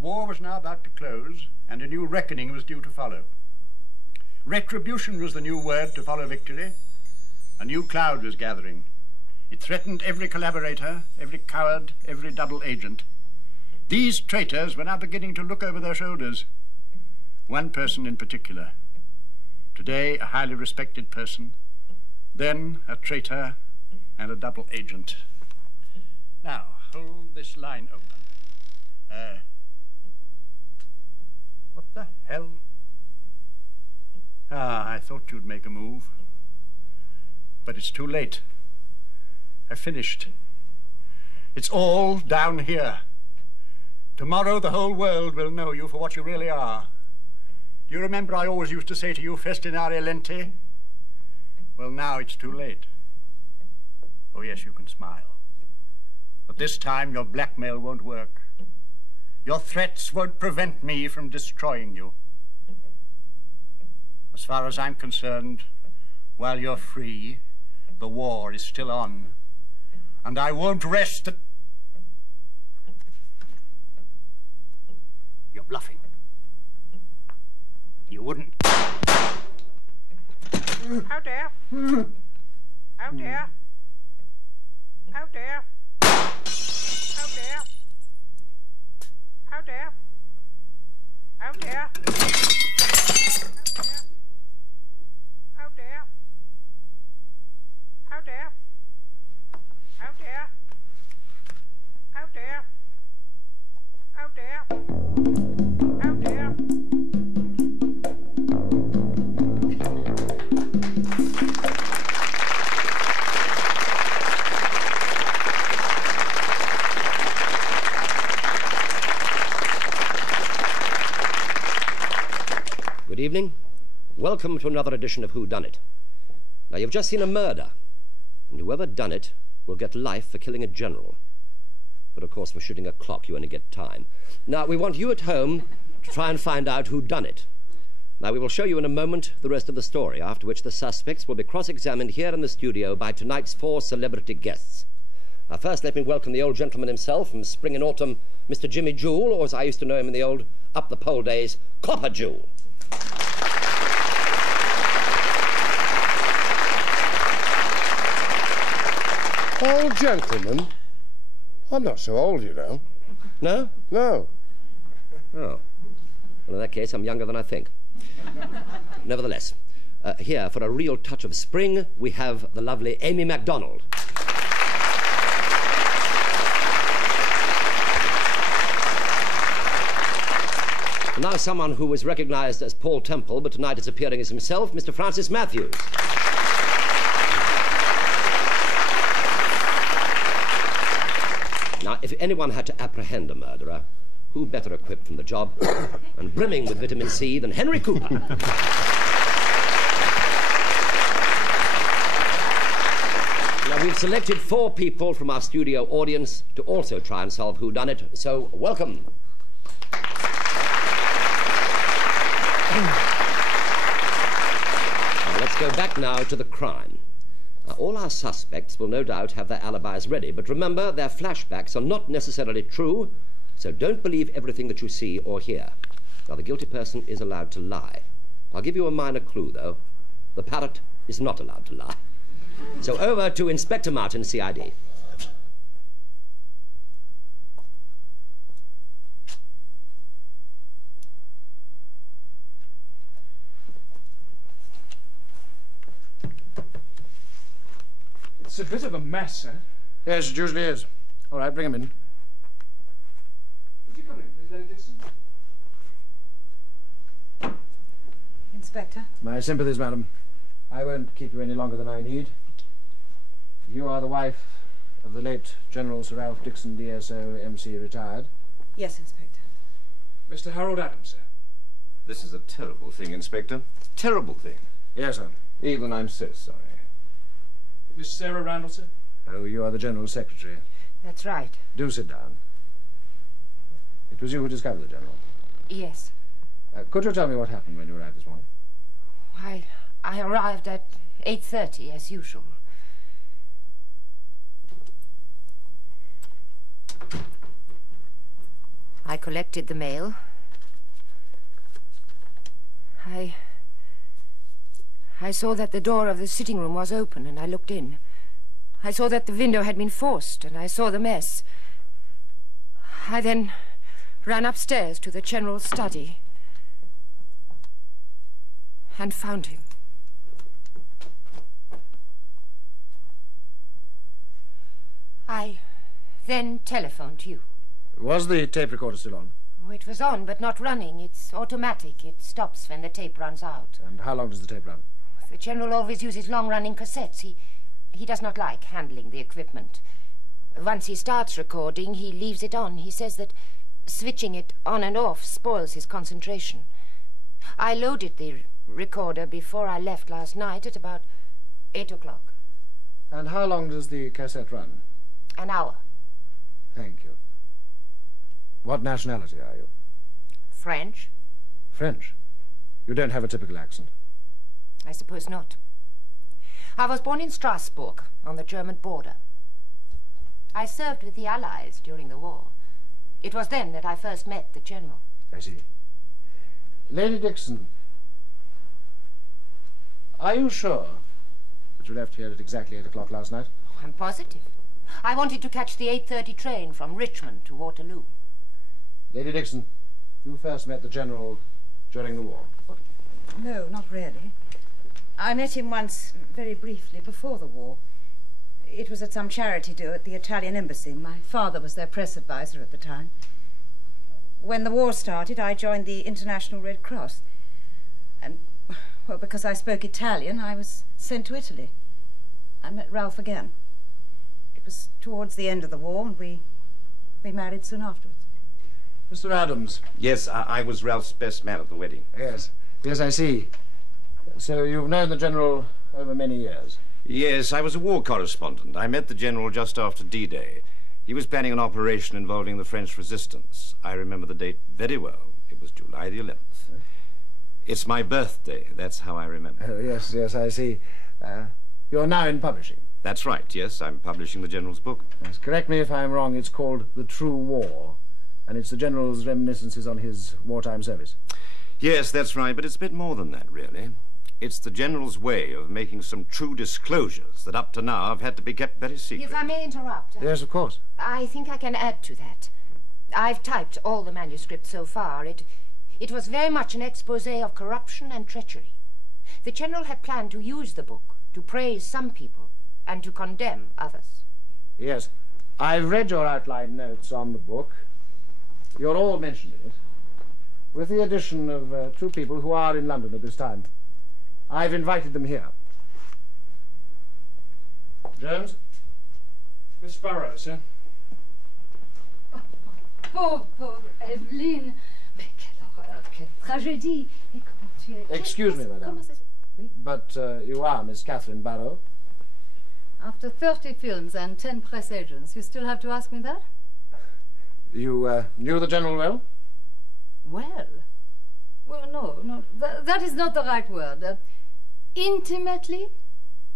war was now about to close, and a new reckoning was due to follow. Retribution was the new word to follow victory. A new cloud was gathering. It threatened every collaborator, every coward, every double agent. These traitors were now beginning to look over their shoulders. One person in particular. Today, a highly respected person. Then, a traitor and a double agent. Now, hold this line open. What the hell? Ah, I thought you'd make a move. But it's too late. I've finished. It's all down here. Tomorrow the whole world will know you for what you really are. Do you remember I always used to say to you, festinare lente? Well, now it's too late. Oh, yes, you can smile. But this time your blackmail won't work. Your threats won't prevent me from destroying you. As far as I'm concerned, while you're free, the war is still on. And I won't rest at... You're bluffing. You wouldn't... How dare! How dare! How dare! How dare! How dare! How dare! How dare! How dare! How dare! How dare! How dare! How dare! Good evening. Welcome to another edition of Whodunnit. Now, you've just seen a murder, and whoever done it will get life for killing a general. But, of course, for shooting a clock, you only get time. Now, we want you at home to try and find out who done it. Now, we will show you in a moment the rest of the story, after which the suspects will be cross-examined here in the studio by tonight's 4 celebrity guests. Now, first, let me welcome the old gentleman himself from Spring and Autumn, Mr. Jimmy Jewel, or as I used to know him in the old up-the-pole days, Copper Jewel. Old gentleman? I'm not so old, you know. No? No. Oh. Well, in that case, I'm younger than I think. Nevertheless, here, for a real touch of spring, we have the lovely Amy MacDonald. And now someone who was recognized as Paul Temple, but tonight is appearing as himself, Mr. Francis Matthews. Now, if anyone had to apprehend a murderer, who better equipped from the job and brimming with vitamin C than Henry Cooper? Now, we've selected 4 people from our studio audience to also try and solve whodunit, so welcome. Now, let's go back now to the crime. Now, all our suspects will no doubt have their alibis ready, but remember, their flashbacks are not necessarily true, so don't believe everything that you see or hear. Now, the guilty person is allowed to lie. I'll give you a minor clue, though. The parrot is not allowed to lie. So over to Inspector Martin, CID. It's a bit of a mess, sir. Yes, it usually is. All right, bring him in. Would you come in, please, Lady Dixon? Inspector? My sympathies, madam. I won't keep you any longer than I need. You are the wife of the late General Sir Ralph Dixon, DSO, MC, retired. Yes, Inspector. Mr. Harold Adams, sir. This is a terrible thing, Inspector. Terrible thing. Yes, sir. Even I'm so sorry. Miss Sarah Randall, sir? Oh, you are the General Secretary. That's right. Do sit down. It was you who discovered the General. Yes. Could you tell me what happened when you arrived this morning? I arrived at 8:30, as usual. I collected the mail. I saw that the door of the sitting room was open, and I looked in. I saw that the window had been forced, and I saw the mess. I then ran upstairs to the general's study and found him. I then telephoned you. Was the tape recorder still on? Oh, it was on, but not running. It's automatic. It stops when the tape runs out. And how long does the tape run? The general always uses long-running cassettes. He does not like handling the equipment. Once he starts recording, he leaves it on. He says that switching it on and off spoils his concentration. I loaded the recorder before I left last night at about 8 o'clock. And how long does the cassette run? An hour. Thank you. What nationality are you? French? French? You don't have a typical accent. I suppose not. I was born in Strasbourg, on the German border. I served with the Allies during the war. It was then that I first met the general. I see. Lady Dixon, are you sure that you left here at exactly 8 o'clock last night? Oh, I'm positive. I wanted to catch the 8:30 train from Richmond to Waterloo. Lady Dixon, you first met the general during the war. No, not really. I met him once, very briefly, before the war. It was at some charity do at the Italian embassy. My father was their press advisor at the time. When the war started, I joined the International Red Cross. And, well, because I spoke Italian, I was sent to Italy. I met Ralph again. It was towards the end of the war, and we married soon afterwards. Mr. Adams. Yes, I was Ralph's best man at the wedding. Yes. Yes, I see. So you've known the general over many years? Yes, I was a war correspondent. I met the general just after D-Day. He was planning an operation involving the French resistance. I remember the date very well. It was July the 11th. It's my birthday. That's how I remember. Oh, yes, yes, I see. You're now in publishing. That's right, yes. I'm publishing the general's book. Yes, correct me if I'm wrong. It's called The True War, and it's the general's reminiscences on his wartime service. Yes, that's right, but it's a bit more than that, really. It's the general's way of making some true disclosures that up to now have had to be kept very secret. If I may interrupt. Yes, of course. I think I can add to that. I've typed all the manuscript so far. It was very much an exposé of corruption and treachery. The general had planned to use the book to praise some people and to condemn others. Yes. I've read your outline notes on the book. You're all mentioned in it, with the addition of 2 people who are in London at this time. I've invited them here. Jones? Miss Sparrow, sir. Pauvre Evelyn. Mais quelle horreur, quelle tragédie. Et comment tu es... Excuse me, madame. Comment ça se... Oui? But you are Miss Catherine Barrow. After 30 films and 10 press agents, you still have to ask me that? You knew the general well? Well? Well, no, that is not the right word. Intimately?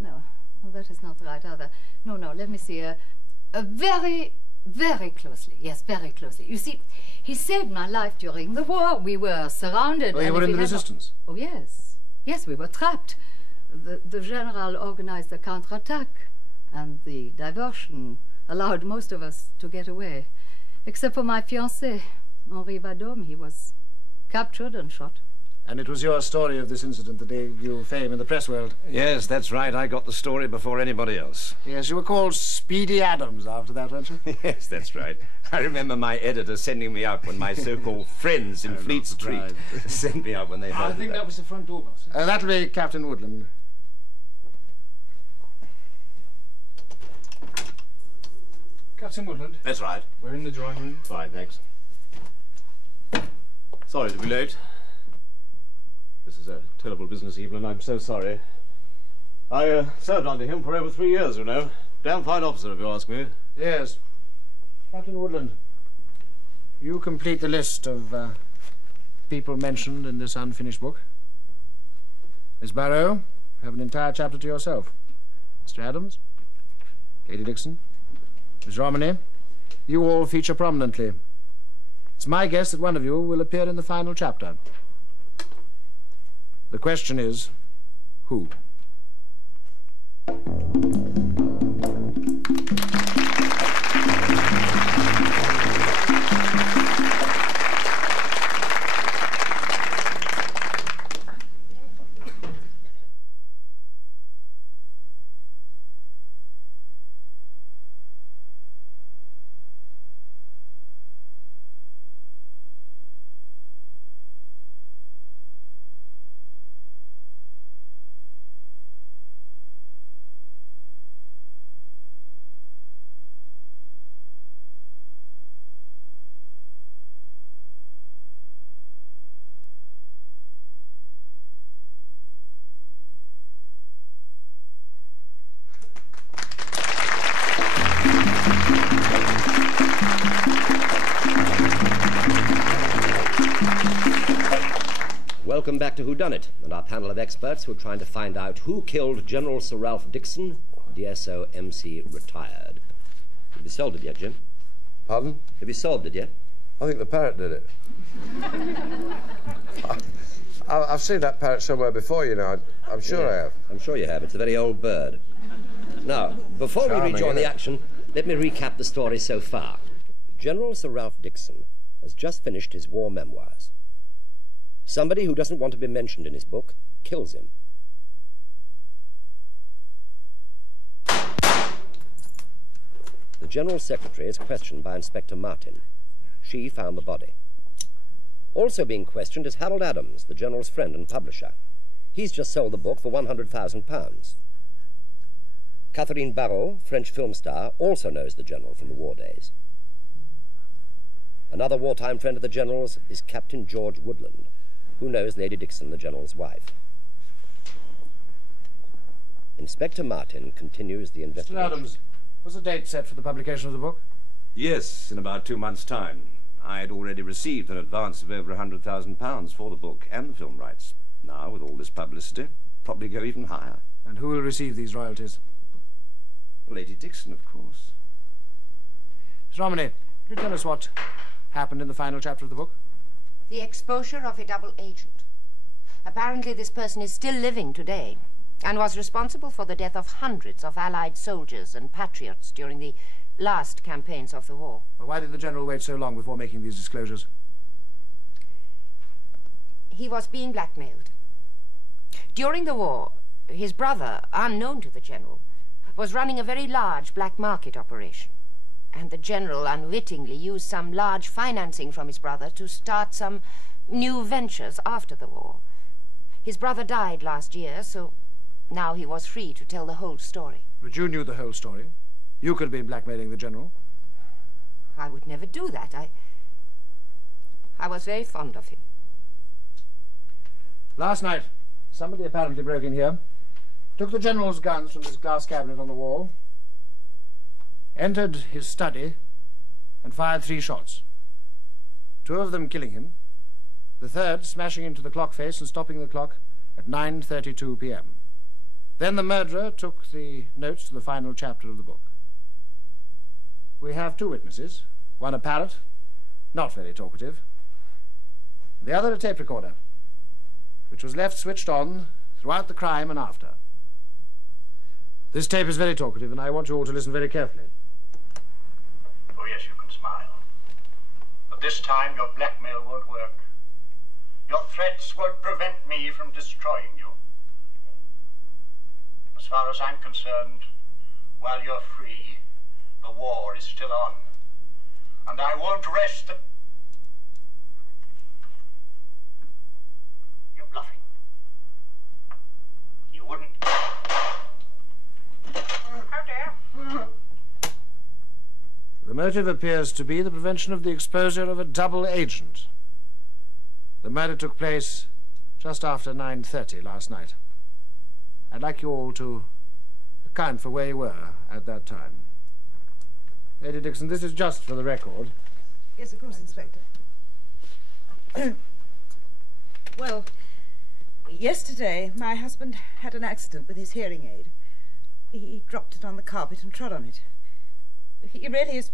No, that is not right either. No, let me see. Very, very closely. Yes, very closely. You see, he saved my life during the war. We were surrounded. Oh, you were in the resistance? Oh, yes. Yes, we were trapped. The general organized a counterattack, and the diversion allowed most of us to get away. Except for my fiancé, Henri Vadome. He was captured and shot. And it was your story of this incident that gave you fame in the press world. Yes, that's right. I got the story before anybody else. Yes, you were called Speedy Adams after that, weren't you? Yes, that's right. I remember my editor sending me out when my so-called friends in Fleet Street sent me out when they heard I think that was the front door, boss. That'll be Captain Woodland. Captain Woodland. That's right. We're in the drawing room. Fine, thanks. Sorry to be late. This is a terrible business, Evelyn. I'm so sorry. I served under him for over 3 years, you know. Damn fine officer, if you ask me. Yes. Captain Woodland, you complete the list of people mentioned in this unfinished book. Miss Barrow, you have an entire chapter to yourself. Mr. Adams, Lady Dixon, Miss Romney, you all feature prominently. It's my guess that one of you will appear in the final chapter. The question is, who? Welcome back to Whodunnit and our panel of experts who are trying to find out who killed General Sir Ralph Dixon, DSO MC retired. Have you solved it yet, Jim? Pardon? Have you solved it yet? I think the parrot did it. I've seen that parrot somewhere before, you know. I'm sure I have. I'm sure you have. It's a very old bird. Now, before we rejoin the action, let me recap the story so far. General Sir Ralph Dixon has just finished his war memoirs. Somebody who doesn't want to be mentioned in his book kills him. The General Secretary is questioned by Inspector Martin. She found the body. Also being questioned is Harold Adams, the General's friend and publisher. He's just sold the book for £100,000. Catherine Barrault, French film star, also knows the General from the war days. Another wartime friend of the General's is Captain George Woodland, who knows Lady Dixon, the General's wife. Inspector Martin continues the investigation. Mr. Adams, was the date set for the publication of the book? Yes, in about 2 months' time. I had already received an advance of over £100,000 for the book and the film rights. Now, with all this publicity, probably go even higher. And who will receive these royalties? Lady Dixon, of course. Miss Romney, can you tell us what happened in the final chapter of the book? The exposure of a double agent. Apparently this person is still living today and was responsible for the death of hundreds of Allied soldiers and patriots during the last campaigns of the war. Well, why did the General wait so long before making these disclosures? He was being blackmailed. During the war, his brother, unknown to the General, was running a very large black market operation. And the General unwittingly used some large financing from his brother to start some new ventures after the war. His brother died last year, so now he was free to tell the whole story. But you knew the whole story. You could have been blackmailing the General. I would never do that. I was very fond of him. Last night, somebody apparently broke in here, took the General's guns from his glass cabinet on the wall, entered his study and fired 3 shots. 2 of them killing him, the third smashing into the clock face and stopping the clock at 9:32 p.m. Then the murderer took the notes to the final chapter of the book. We have 2 witnesses, one a parrot, not very talkative, the other a tape recorder, which was left switched on throughout the crime and after. This tape is very talkative, and I want you all to listen very carefully. Oh, yes, you can smile. But this time your blackmail won't work. Your threats won't prevent me from destroying you. As far as I'm concerned, while you're free, the war is still on. And I won't rest the... You're bluffing. You wouldn't... How dare? The motive appears to be the prevention of the exposure of a double agent. The murder took place just after 9:30 last night. I'd like you all to account for where you were at that time. Lady Dixon, this is just for the record. Yes, of course, Inspector. Well, yesterday my husband had an accident with his hearing aid. He dropped it on the carpet and trod on it. He really is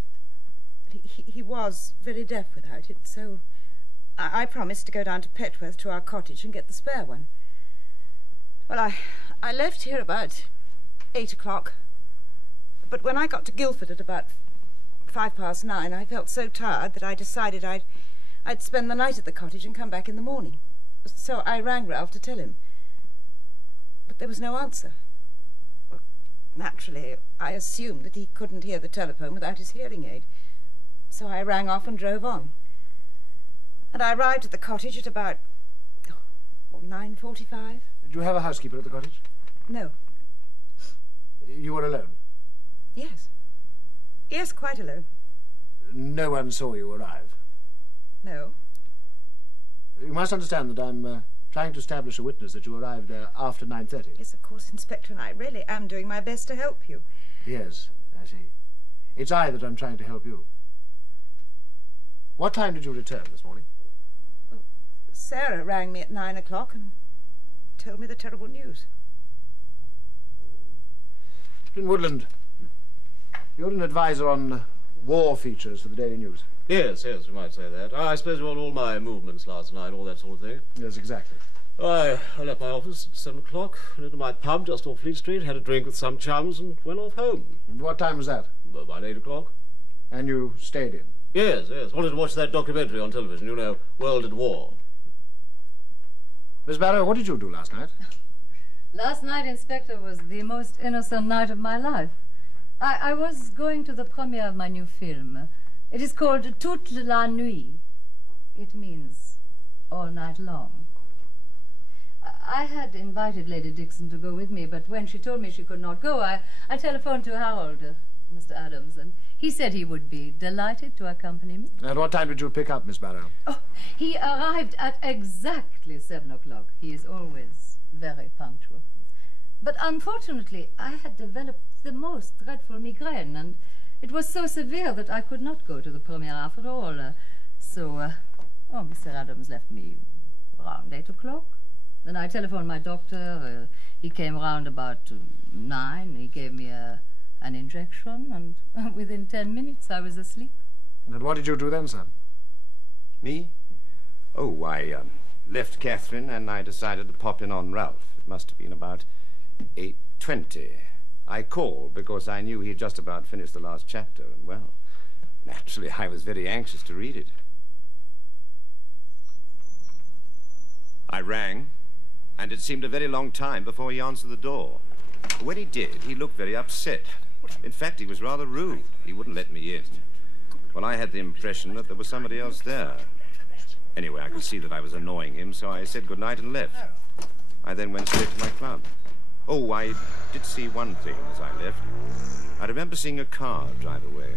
He was very deaf without it, so I promised to go down to Petworth to our cottage and get the spare one. Well, I left here about 8 o'clock, but when I got to Guildford at about 9:05, I felt so tired that I decided I'd spend the night at the cottage and come back in the morning. So I rang Ralph to tell him. But there was no answer. Well, naturally, I assumed that he couldn't hear the telephone without his hearing aid. So I rang off and drove on. And I arrived at the cottage at about 9:45. Did you have a housekeeper at the cottage? No. You were alone? Yes. Yes, quite alone. No one saw you arrive? No. You must understand that I'm trying to establish a witness that you arrived there after 9:30. Yes, of course, Inspector, and I really am doing my best to help you. Yes, I see. It's I that I'm trying to help you. What time did you return this morning? Well, Sarah rang me at 9 o'clock and told me the terrible news. In Woodland, you're an advisor on war features for the Daily News. Yes, you might say that. I suppose you want all my movements last night, all that sort of thing. Yes, exactly. I left my office at 7 o'clock, went into my pub just off Fleet Street, had a drink with some chums and went off home. And what time was that? About 8 o'clock. And you stayed in? Yes. Wanted to watch that documentary on television, you know, World at War. Miss Barrow, what did you do last night? Last night, Inspector, was the most innocent night of my life. I was going to the premiere of my new film. It is called Toute la nuit. It means all night long. I had invited Lady Dixon to go with me, but when she told me she could not go, I telephoned to Harold, Mr. Adams, and he said he would be delighted to accompany me. At what time did you pick up Miss Barrow? Oh, he arrived at exactly 7 o'clock. He is always very punctual. But unfortunately, I had developed the most dreadful migraine, and it was so severe that I could not go to the premiere after all. So Mr. Adams left me around 8 o'clock. Then I telephoned my doctor. He came around about 9. He gave me an injection, and within 10 minutes I was asleep. And what did you do then, sir? Me? Oh, I left Catherine and I decided to pop in on Ralph. It must have been about 8:20. I called because I knew he'd just about finished the last chapter, and, well, naturally I was very anxious to read it. I rang, and it seemed a very long time before he answered the door. When he did, he looked very upset. In fact, he was rather rude. He wouldn't let me in. Well, I had the impression that there was somebody else there. Anyway, I could see that I was annoying him, so I said goodnight and left. I then went straight to my club. Oh, I did see one thing as I left. I remember seeing a car drive away.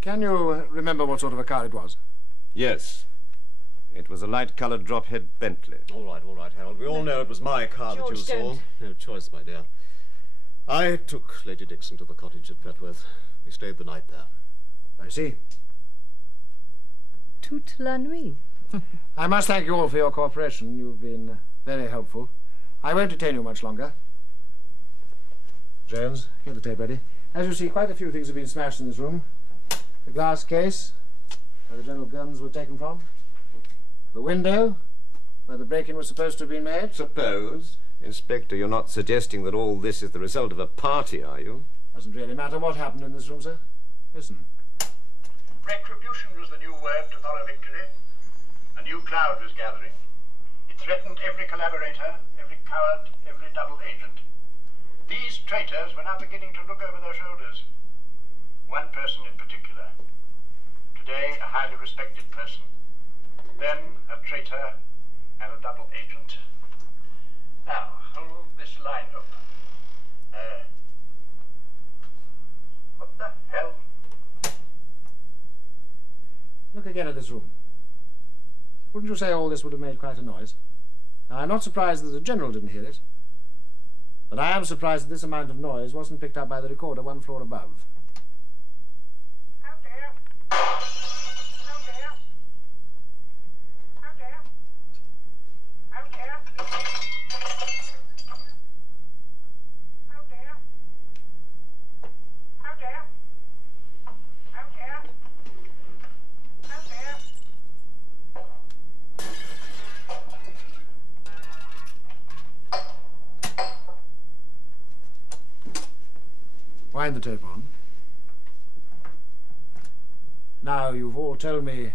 Can you remember what sort of a car it was? Yes. It was a light-coloured drop-head Bentley. All right, Harold. We all know it was my car that you saw. No choice, my dear. I took Lady Dixon to the cottage at Petworth. We stayed the night there. I see. Toute la nuit. I must thank you all for your cooperation. You've been very helpful. I won't detain you much longer. Jones, get the tape ready. As you see, quite a few things have been smashed in this room. The glass case, where the general guns were taken from. The window, where the break-in was supposed to have been made. Suppose? Inspector, you're not suggesting that all this is the result of a party, are you? Doesn't really matter what happened in this room, sir. Listen. Retribution was the new word to follow victory. A new cloud was gathering. It threatened every collaborator, every coward, every double agent. These traitors were now beginning to look over their shoulders. One person in particular. Today, a highly respected person. Then, a traitor and a double agent. Now, hold this line open. What the hell? Look again at this room. Wouldn't you say all this would have made quite a noise? Now, I'm not surprised that the General didn't hear it. But I am surprised that this amount of noise wasn't picked up by the recorder one floor above. Out there. Out there. Out there. Out there. Out there. Wind the tape on. Now, you've all told me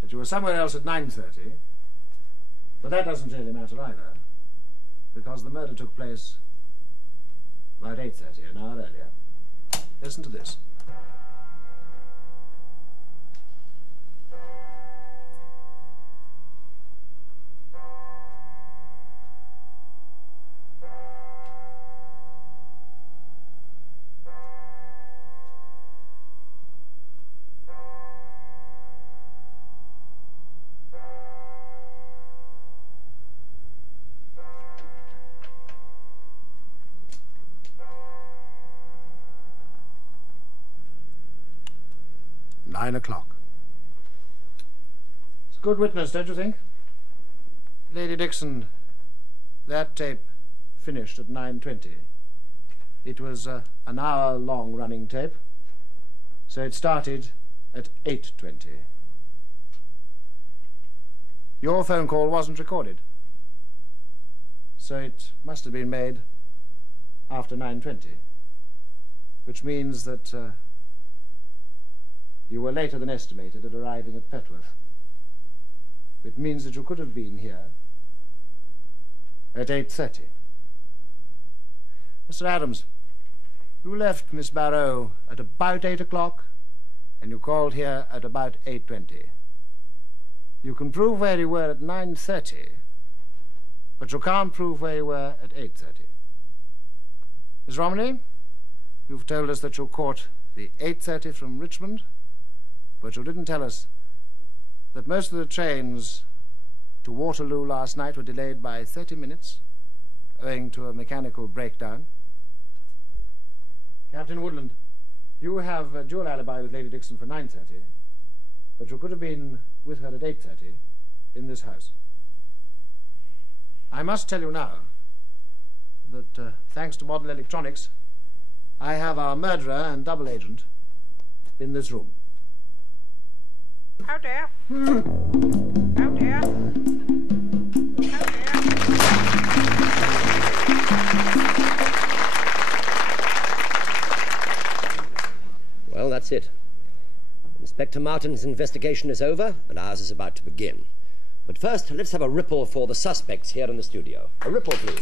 that you were somewhere else at 9:30, but that doesn't really matter either, because the murder took place about 8:30, an hour earlier. Listen to this. Nine o'clock. It's a good witness, don't you think? Lady Dixon, that tape finished at 9:20. It was an hour-long running tape, so it started at 8:20. Your phone call wasn't recorded, so it must have been made after 9:20, which means that you were later than estimated at arriving at Petworth. It means that you could have been here at 8:30. Mr. Adams, you left Miss Barrow at about 8 o'clock, and you called here at about 8:20. You can prove where you were at 9:30, but you can't prove where you were at 8:30. Miss Romney, you've told us that you caught the 8:30 from Richmond, but you didn't tell us that most of the trains to Waterloo last night were delayed by 30 minutes, owing to a mechanical breakdown. Captain Woodland, you have a dual alibi with Lady Dixon for 9:30, but you could have been with her at 8:30 in this house. I must tell you now that, thanks to modern electronics, I have our murderer and double agent in this room. Oh dear. Oh dear. Oh dear. Well, that's it. Inspector Martin's investigation is over, and ours is about to begin. But first, let's have a ripple for the suspects here in the studio. A ripple, please.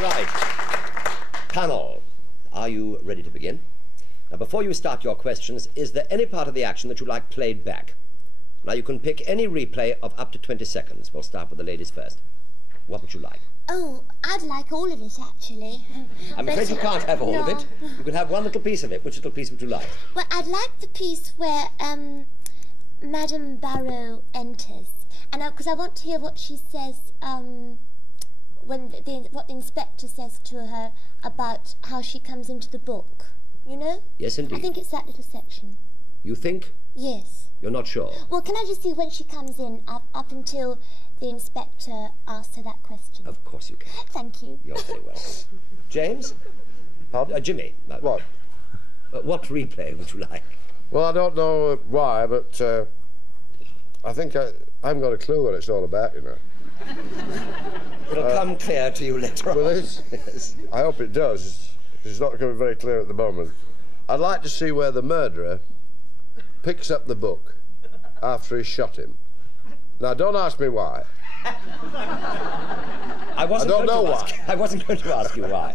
Right. Panel, are you ready to begin? Now, before you start your questions, is there any part of the action that you like played back? Now, you can pick any replay of up to 20 seconds. We'll start with the ladies first. What would you like? Oh, I'd like all of it, actually. I'm afraid you can't have all of it. You can have one little piece of it. Which little piece would you like? Well, I'd like the piece where, Madame Barrow enters. And because I want to hear what she says, what the inspector says to her about how she comes into the book. You know? Yes, indeed. I think it's that little section. You think? Yes. You're not sure? Well, can I just see when she comes in, up until the inspector asks her that question? Of course you can. Thank you. You're very welcome. James? Jimmy? What? What replay would you like? Well, I don't know why, but I think I haven't got a clue what it's all about, you know. It'll come clear to you later on. Yes. I hope it does. It's not coming very clear at the moment. I'd like to see where the murderer picks up the book after he shot him. Now, don't ask me why. I don't know why. I wasn't going to ask you why.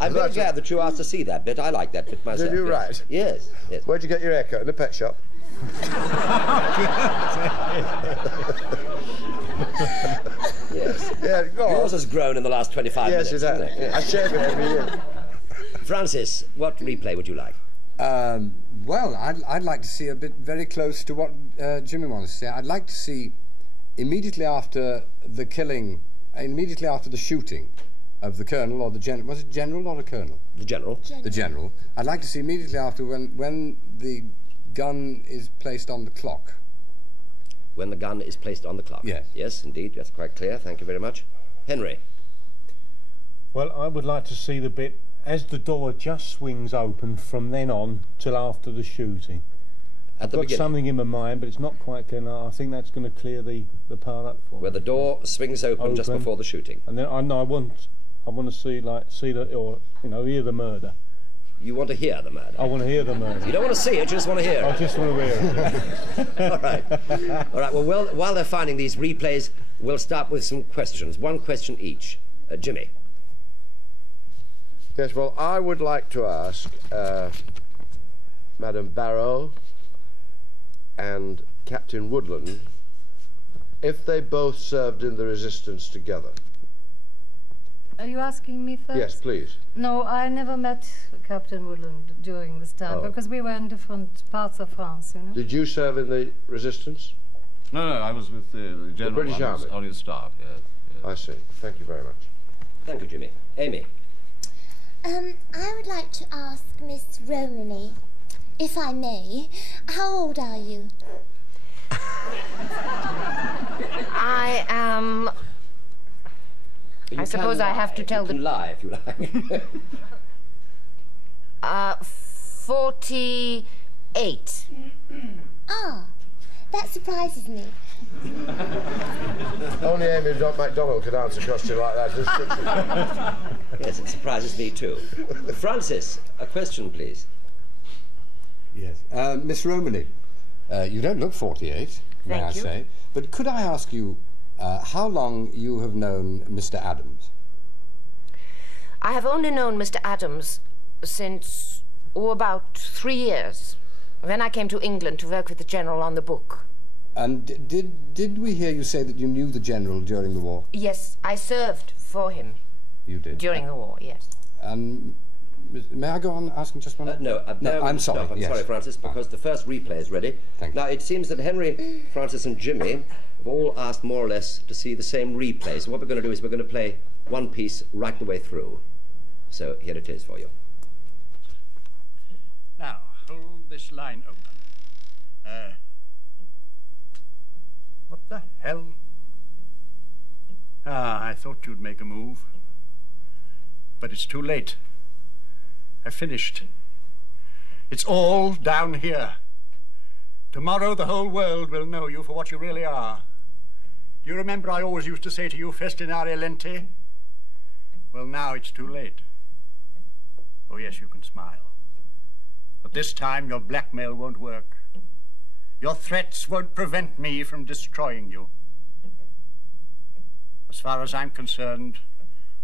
I'm very glad that you asked to see that bit. I like that bit myself. Did you? Right. Yes. Yes. Where'd you get your haircut? In a pet shop? Yes. Yeah, go on. Yours has grown in the last 25 minutes. Yes, it has. Yes. I shave it every year. Francis, what replay would you like? Well, I'd like to see a bit very close to what Jimmy wants to say. I'd like to see immediately after the killing, immediately after the shooting of the colonel or the general. Was it general or the colonel? The general. The general. I'd like to see immediately after when the gun is placed on the clock. When the gun is placed on the clock? Yes. Yes, indeed. That's quite clear. Thank you very much. Henry? Well, I would like to see the bit as the door just swings open from then on till after the shooting. At the I've got beginning. something in my mind, but it's not quite clear now. I think that's going to clear the part up for me. Where the door swings open just before the shooting. And then I want to see the, or hear the murder. You want to hear the murder? I want to hear the murder. You don't want to see it, you just want to hear it. I just want to hear it. All right. Well, while they're finding these replays, we'll start with some questions. One question each. Jimmy. Yes, well, I would like to ask Madame Barrow and Captain Woodland if they both served in the resistance together. Are you asking me first? Yes, please. No, I never met Captain Woodland during this time because we were in different parts of France, Did you serve in the resistance? No, I was with the General British Army? on his staff, yes. I see. Thank you very much. Thank you, Jimmy. Amy. I would like to ask Miss Romany, if I may, how old are you? I am... I suppose I have to tell the... You can lie if you like. 48. Ah, that surprises me. Only Amy MacDonald could answer a question like that. Yes, it surprises me too. Francis, a question, please. Yes. Miss Romany, you don't look 48, may I say. But could I ask you how long you have known Mr. Adams? I have only known Mr. Adams since, about 3 years. Then I came to England to work with the General on the book. And did we hear you say that you knew the General during the war? Yes, I served for him. You did? During the war, yes. And may I go on asking just one? No, I'm sorry. I'm sorry, Francis, because the first replay is ready. Thank you. Now, it seems that Henry, Francis and Jimmy have all asked more or less to see the same replay. So what we're going to do is we're going to play one piece right the way through. So here it is for you. Now, hold this line open. What the hell? I thought you'd make a move. But it's too late. I've finished. It's all down here. Tomorrow the whole world will know you for what you really are. You remember I always used to say to you, festinare lente? Well, now it's too late. Oh, yes, you can smile. But this time your blackmail won't work. Your threats won't prevent me from destroying you. As far as I'm concerned,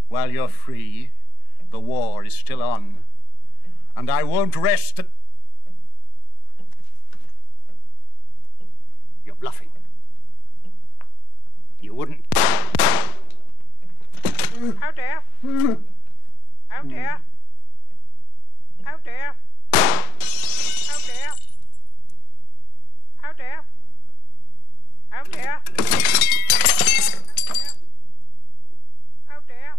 while you're free, the war is still on. And I won't rest. You're bluffing. You wouldn't. How dare? How dare? How dare? How dare? How dare? How dare? How dare?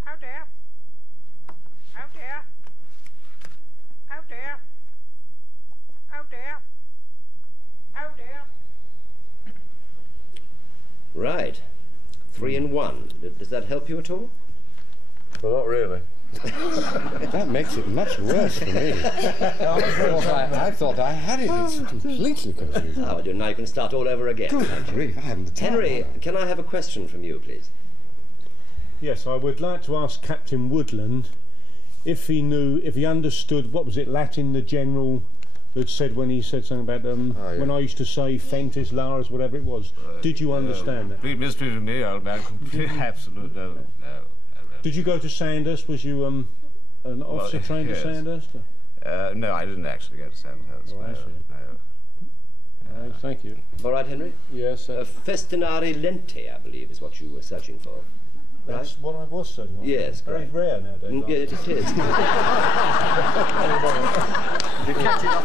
How dare? How dare? How dare? How dare? How dare? Right. 3 in 1. Does that help you at all? Well, not really. That makes it much worse for me. I thought I had it. It's completely confused. Now you can start all over again. Good grief, I haven't the time. Henry, can I have a question from you, please? Yes, I would like to ask Captain Woodland if he knew, if he understood, what was it, Latin, the General had said when he said something about when I used to say Fentis, Laras, whatever it was. Did you understand that? Complete mystery to me, old man. Absolute, no. Did you go to Sandhurst? Was you an officer trained at Sandhurst? No, I didn't actually go to Sandhurst. Oh, I see. No. Thank you. All right, Henry? Yes. Festinare lente, I believe, is what you were searching for. That's what I was searching for. Yes, very rare nowadays. Yeah, it is. You catch it off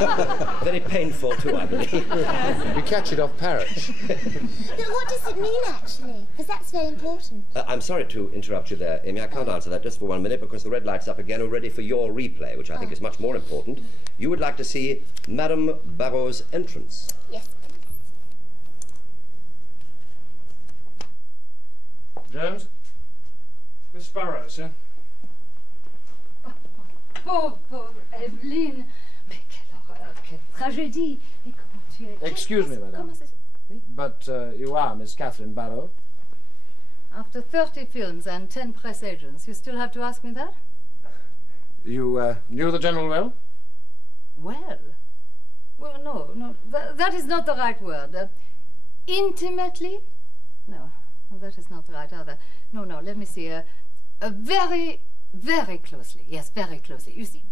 parrots. Very painful too, I believe. You catch it off parrots. But what does it mean, actually? Because that's very important. I'm sorry to interrupt you there, Amy. I can't answer that just for 1 minute because the red light's up again. We're ready for your replay, which I think is much more important. You would like to see Madame Barrow's entrance. Yes. Jones? Miss Barrow, sir. pauvre Evelyne. Mais quelle horreur, quelle tragédie. Et comment tu es... Excuse me, madame. Comment ça se... Oui? But you are Miss Catherine Barrow. After 30 films and 10 press agents, you still have to ask me that? You knew the General well? Well? Well, no, that is not the right word. Intimately? No, that is not right either. No, let me see. Very, very closely. Yes, very closely. You see...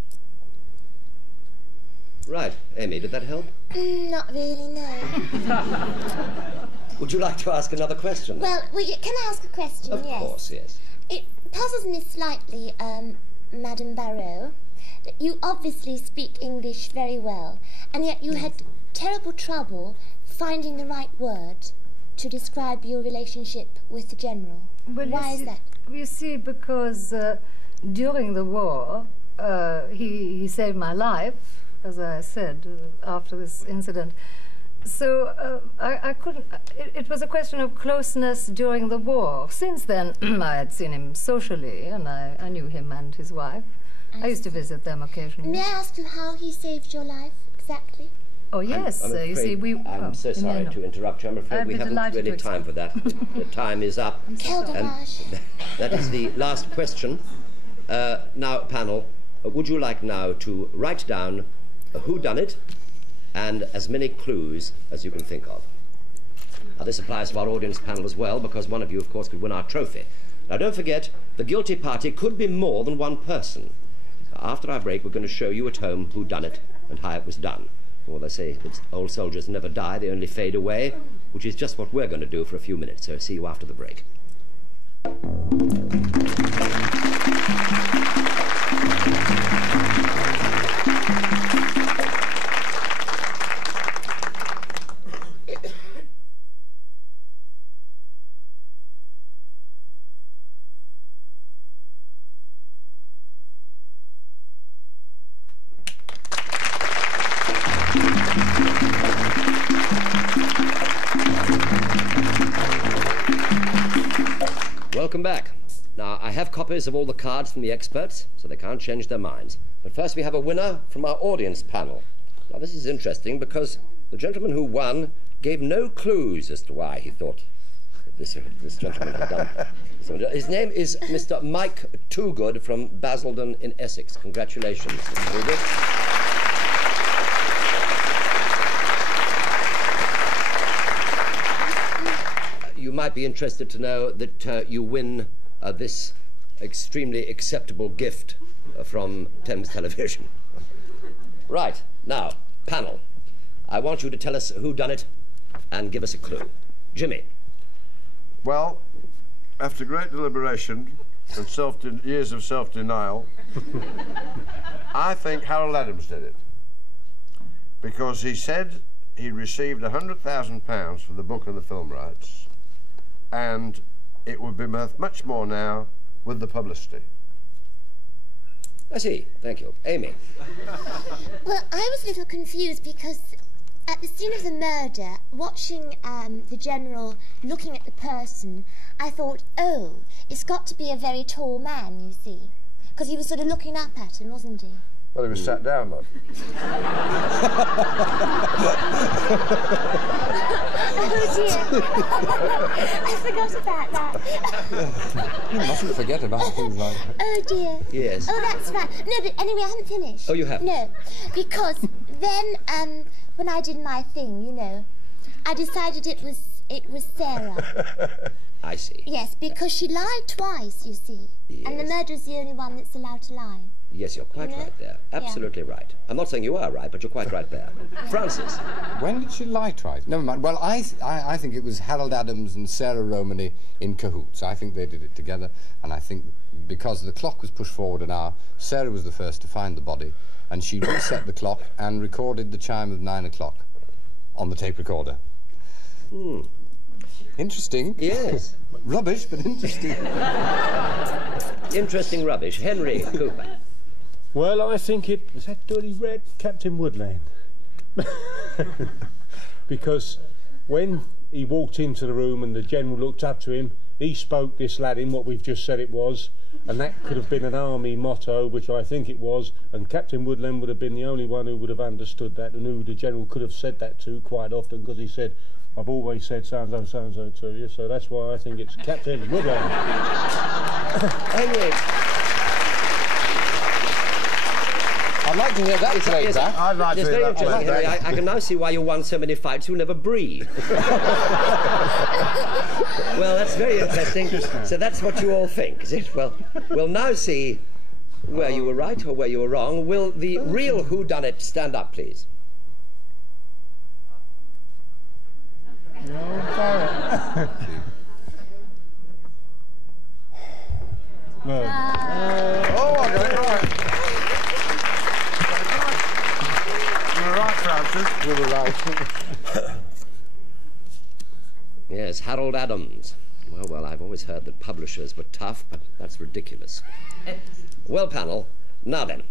Right. Amy, did that help? Not really, no. Would you like to ask another question? Well, can I ask a question? Of course, yes. It puzzles me slightly, Madame Barrow, that you obviously speak English very well, and yet you had terrible trouble finding the right word to describe your relationship with the General. Well, why is that? You see, because during the war, he saved my life, as I said, after this incident. So I couldn't... It was a question of closeness during the war. Since then, I had seen him socially, and I knew him and his wife. I used to visit them occasionally. May I ask you how he saved your life, exactly? Oh, yes. I'm you see, we... I'm so sorry to interrupt you. I'm afraid we haven't really time for that. The time is up. That is the last question. Now, panel, would you like now to write down whodunnit and as many clues as you can think of? Now, this applies to our audience panel as well, because one of you, of course, could win our trophy. Now, don't forget, the guilty party could be more than one person. After our break, we're going to show you at home who done it and how it was done. Well, they say that old soldiers never die, they only fade away, which is just what we're going to do for a few minutes. So see you after the break. Welcome back. Now, I have copies of all the cards from the experts, so they can't change their minds. But first we have a winner from our audience panel. Now, this is interesting because the gentleman who won gave no clues as to why he thought this gentleman had done it. His name is Mr. Mike Toogood from Basildon in Essex. Congratulations, Mr. Toogood. You might be interested to know that you win this extremely acceptable gift from Thames Television. Right, now, panel, I want you to tell us who done it and give us a clue. Jimmy. Well, after great deliberation and years of self-denial, I think Harold Adams did it. Because he said he received £100,000 for the book and the film rights, and it would be worth much more now with the publicity. I see. Thank you. Amy. Well, I was a little confused because at the scene of the murder, watching the General looking at the person, I thought, oh, it's got to be a very tall man, you see. Because he was sort of looking up at him, wasn't he? Well, he was sat down, love. Oh, dear. I forgot about that. You mustn't forget about things like that. Oh, dear. Yes. Oh, that's right. No, but anyway, I haven't finished. Oh, you haven't? No, because then, when I did my thing, you know, I decided it was Sarah. I see. Yes, because she lied twice, you see. Yes. And the murderer's the only one that's allowed to lie. Yes, you're quite right there. Absolutely right. I'm not saying you are right, but you're quite right there. Francis. When did she lie twice? Never mind. Well, I think it was Harold Adams and Sarah Romany in cahoots. I think they did it together, and I think because the clock was pushed forward an hour, Sarah was the first to find the body, and she reset the clock and recorded the chime of 9 o'clock on the tape recorder. Hmm. Interesting. Yes. Rubbish, but interesting. Interesting rubbish. Henry Cooper. Well, I think it was that dirty red Captain Woodland. Because when he walked into the room and the General looked up to him, he spoke this Latin, what we've just said it was, and that could have been an army motto, which I think it was, and Captain Woodland would have been the only one who would have understood that, and who the general could have said that to quite often, because he said, I've always said so-and-so to you, so that's why I think it's Captain Woodland. Anyway, I'd like to hear that played back. I'd like to hear that played Henry, back. I can now see why you won so many fights you'll never breathe. Well, that's very interesting. So that's what you all think, is it? Well, we'll now see where you were right or where you were wrong. Will the real whodunit stand up, please? No. Oh, I got it right. You were right, Francis. You were right. Yes, Harold Adams. Well, I've always heard that publishers were tough, but that's ridiculous. Well, panel, now then,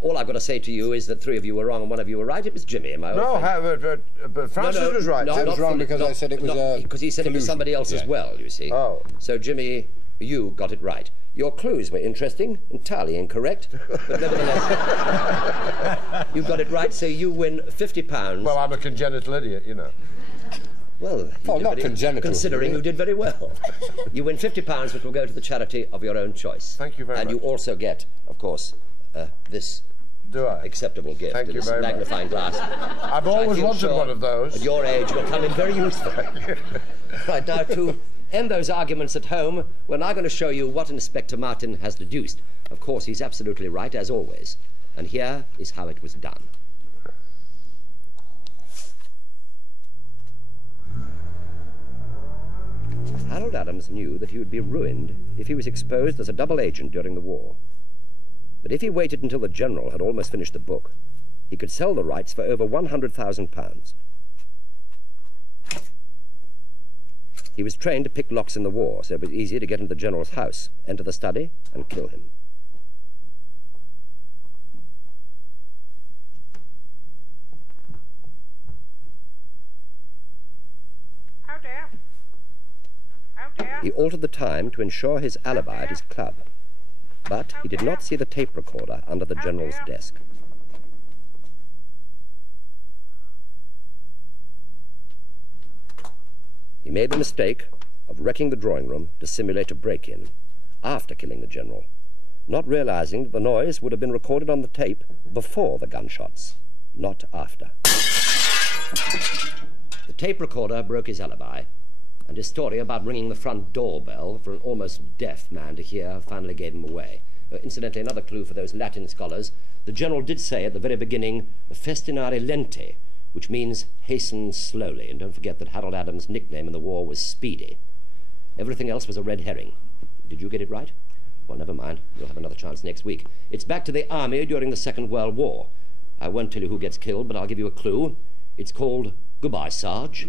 all I've got to say to you is that 3 of you were wrong and 1 of you were right. It was Jimmy, am I No, but Francis was right. No, I was wrong because I said it was because he said collusion. it was somebody else as well, you see. Oh. So, Jimmy, you got it right. Your clues were interesting, entirely incorrect, but nevertheless, you got it right, so you win £50. Well, I'm a congenital idiot, you know. Well, not congenital. Considering you did very well. You win £50, which will go to the charity of your own choice. Thank you very much. And you also get, of course, this acceptable gift. Thank you this very magnifying much. glass. I've always wanted one of those. At your age, will come in very useful. Right, now to end those arguments at home, we're now going to show you what Inspector Martin has deduced. Of course, he's absolutely right, as always. And here is how it was done. Harold Adams knew that he would be ruined if he was exposed as a double agent during the war. But if he waited until the general had almost finished the book, he could sell the rights for over £100,000. He was trained to pick locks in the war, so it was easy to get into the general's house, enter the study, and kill him. Out there. Out there. He altered the time to ensure his alibi at his club, but he did not see the tape recorder under the general's desk. He made the mistake of wrecking the drawing room to simulate a break-in after killing the general, not realizing that the noise would have been recorded on the tape before the gunshots, not after. The tape recorder broke his alibi, and his story about ringing the front doorbell for an almost deaf man to hear finally gave him away. Incidentally, another clue for those Latin scholars, the general did say at the very beginning, festinare lente, which means hasten slowly, and don't forget that Harold Adams' nickname in the war was Speedy. Everything else was a red herring. Did you get it right? Well, never mind. You'll have another chance next week. It's back to the army during the Second World War. I won't tell you who gets killed, but I'll give you a clue. It's called Goodbye, Sarge.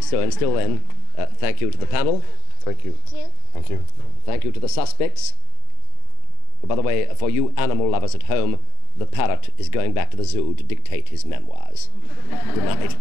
So until then, thank you to the panel. Thank you. Thank you. Thank you. Thank you to the suspects. By the way, for you animal lovers at home, the parrot is going back to the zoo to dictate his memoirs. Good night.